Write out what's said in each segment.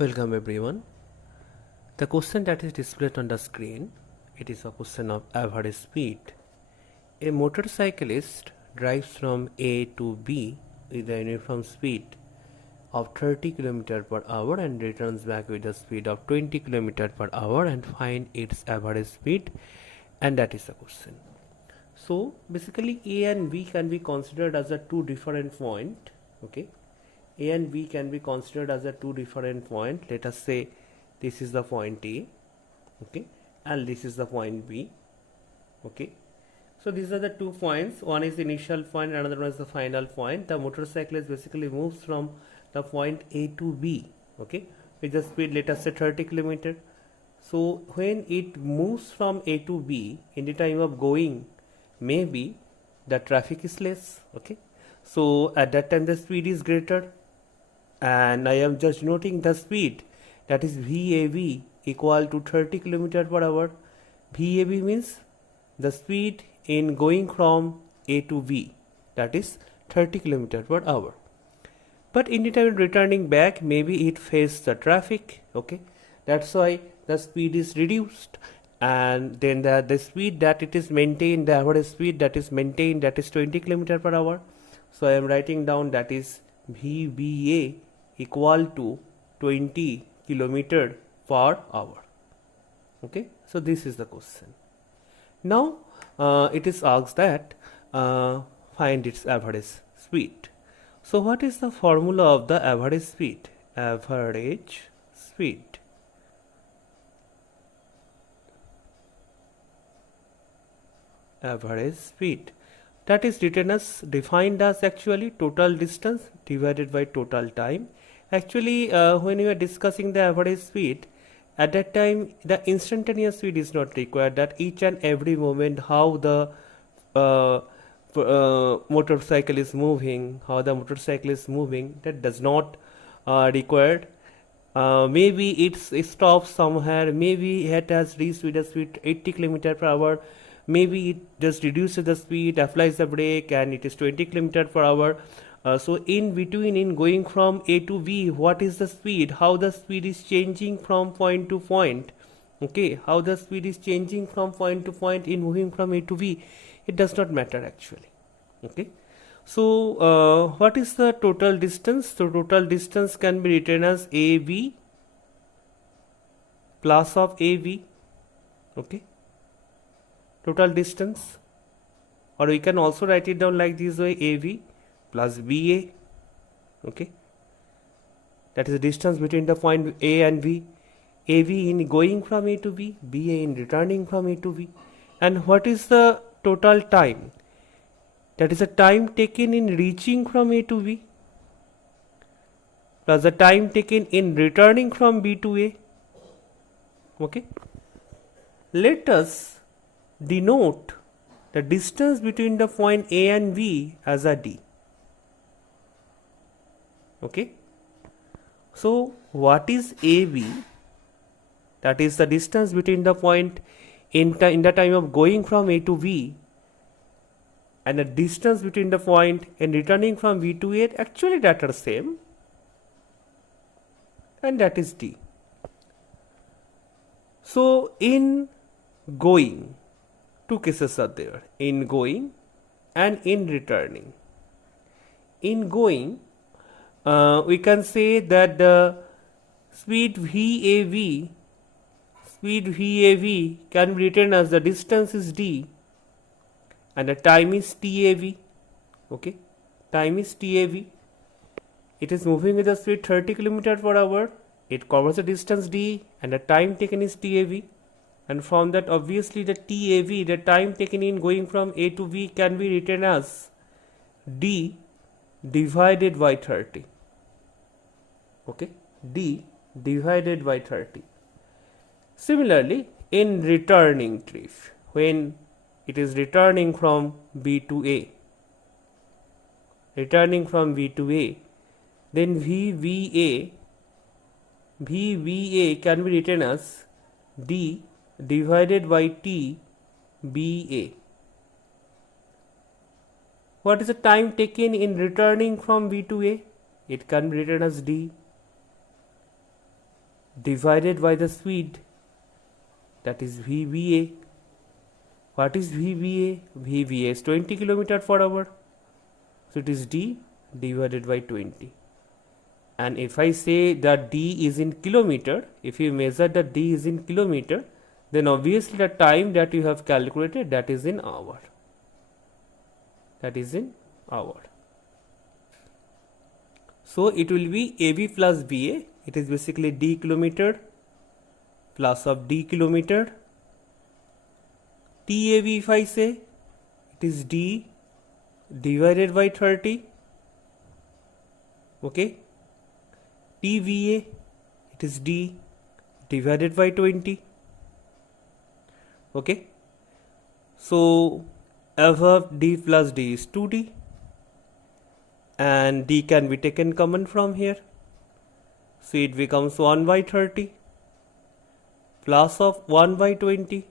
Welcome everyone. The question that is displayed on the screen, it is a question of average speed. A motorcyclist drives from A to B with a uniform speed of 30 km per hour and returns back with a speed of 20 km per hour and find its average speed, and that is the question. So basically A and B can be considered as a two different point. Okay, A and B can be considered as a two different point. Let us say this is the point A, okay, and this is the point B, okay. So these are the 2 points. One is the initial point, another one is the final point. The motorcyclist basically moves from the point A to B, okay, with the speed, let us say 30 km. So when it moves from A to B, in the time of going, maybe the traffic is less, okay. So at that time the speed is greater, and I am just noting the speed, that is VAV equal to 30 km per hour. VAV means the speed in going from A to B, that is 30 km per hour. But in the time returning back, maybe it faced the traffic, okay, that's why the speed is reduced, and then the speed that it is maintained, the average speed that is maintained, that is 20 km per hour. So I am writing down that is VBA equal to 20 km per hour. Okay, so this is the question. Now it is asked that find its average speed. So what is the formula of the average speed? Average speed. Average speed, that is written as, defined as actually total distance divided by total time. Actually when we are discussing the average speed, at that time the instantaneous speed is not required, that each and every moment how the motorcycle is moving, that does not required. Maybe it stops somewhere, maybe it has reached with a speed 80 km per hour, maybe it just reduces the speed, applies the brake, and it is 20 km per hour. So in between, in going from A to B, what is the speed, how the speed is changing from point to point, okay, how the speed is changing from point to point in moving from A to B, it does not matter actually, okay. So what is the total distance? So total distance can be written as AB plus of AB, okay, total distance, or we can also write it down like this way, AB plus BA, okay, that is the distance between the point A and B. AB in going from A to B, BA in returning from A to B. And what is the total time? That is the time taken in reaching from A to B plus the time taken in returning from B to A, okay. Let us denote the distance between the point A and B as a D, okay. So what is AB? That is the distance between the point in the time of going from A to B, and the distance between the point in returning from B to A, actually that are same, and that is D. So in going, two cases are there, in going and in returning. In going, we can say that the speed VAV can be written as the distance is D and the time is TAV, okay, time is TAV. It is moving with the speed 30 km per hour, it covers the distance D and the time taken is TAV, and from that obviously the TAV, the time taken in going from A to B, can be written as D divided by 30, okay, D divided by 30. Similarly, in returning trip, when it is returning from B to A, then VBA can be written as D divided by TBA. What is the time taken in returning from B to A? It can be written as D divided by the speed, that is VBA. What is VBA? VBA is 20 km per hour. So it is D divided by 20. And if I say that D is in kilometer, if you measure that D is in kilometer, then obviously the time that you have calculated, that is in hour. That is in hour. So it will be AB plus BA. It is basically D kilometer plus of D kilometer. TAB, if I say, it is D divided by 30. Okay. TVA, it is D divided by 20. Okay. So above D plus D is 2D, and D can be taken common from here. So it becomes 1 by 30 plus of 1 by 20.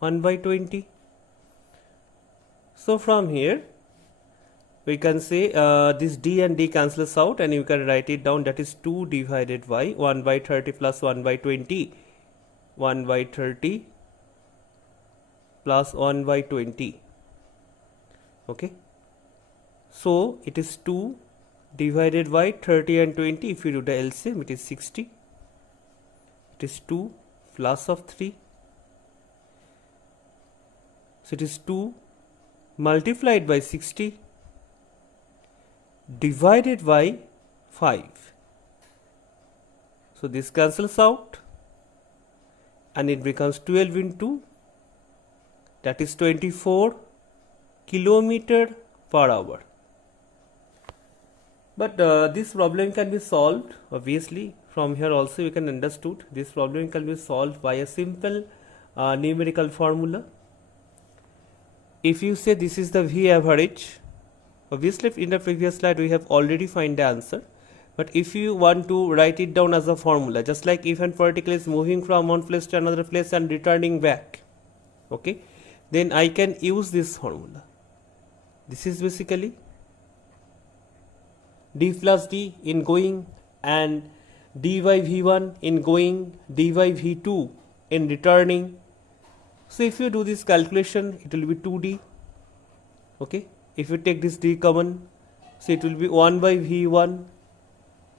1 by 20. So from here we can say this D and D cancels out, and you can write it down, that is 2 divided by 1 by 30 plus 1 by 20. 1 by 30 plus 1 by 20. Okay. So it is 2 divided by 30 and 20. If you do the LCM, it is 60. It is 2 plus of 3. So it is 2 multiplied by 60 divided by 5. So this cancels out, and it becomes 12 into, that is 24 kilometer per hour. But this problem can be solved, obviously. From here also you can understood this problem can be solved by a simple numerical formula. If you say this is the V average, obviously in the previous slide we have already find the answer, but if you want to write it down as a formula, just like if a particle is moving from one place to another place and returning back, okay, then I can use this formula. This is basically D plus D in going and dy V1 in going, dy V2 in returning. So if you do this calculation, it will be 2D. Okay, if you take this D common, so it will be 1 by V1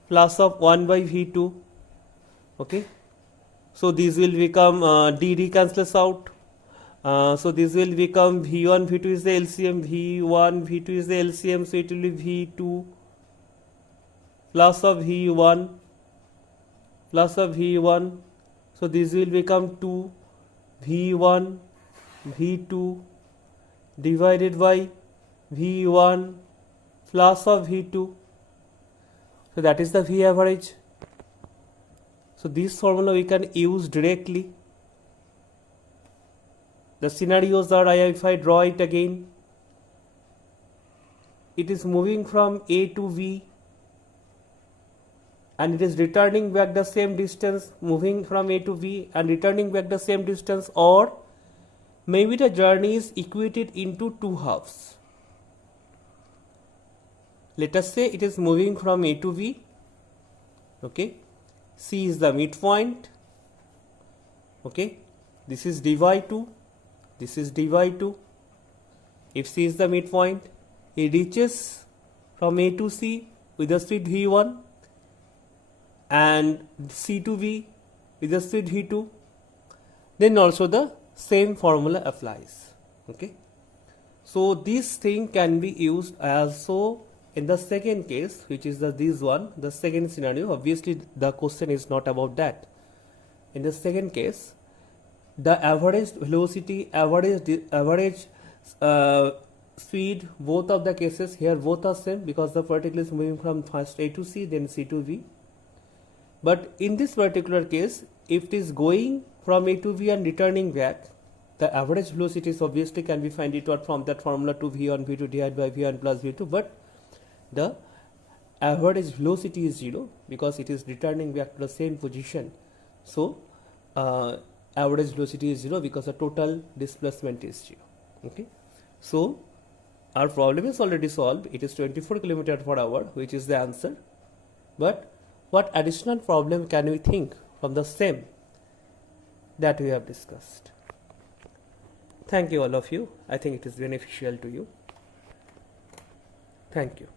plus of 1 by V2. Okay, so this will become D cancels out. So this will become V1 V2 is the LCM, V1 V2 is the LCM, so it will be V2 plus of V1 plus of V1. So this will become 2 V1 V2 divided by V1 plus of V2. So that is the V average. So this formula we can use directly. The scenarios are, if I draw it again, it is moving from A to V and it is returning back the same distance, moving from A to V and returning back the same distance, or maybe the journey is equated into two halves. Let us say it is moving from A to V. Okay, C is the midpoint. Okay, this is dy2, this is dy2. If C is the midpoint, it reaches from A to C with the speed V1 and C to V with the speed V2. Then also the same formula applies. Okay, so this thing can be used also in the second case, which is this one, the second scenario. Obviously the question is not about that. In the second case, the average velocity, average speed, both of the cases here both are same, because the particle is moving from first A to C, then C to V. But in this particular case, if it is going from A to V and returning back, the average velocities obviously can be find it out from that formula, to V1 V2 divided by V1 plus V2, but the average velocity is 0 because it is returning back to the same position. So average velocity is 0 because the total displacement is 0. Okay, so our problem is already solved. It is 24 km per hour, which is the answer, but What additional problem can we think from the same that we have discussed? Thank you all of you. I think it is beneficial to you. Thank you.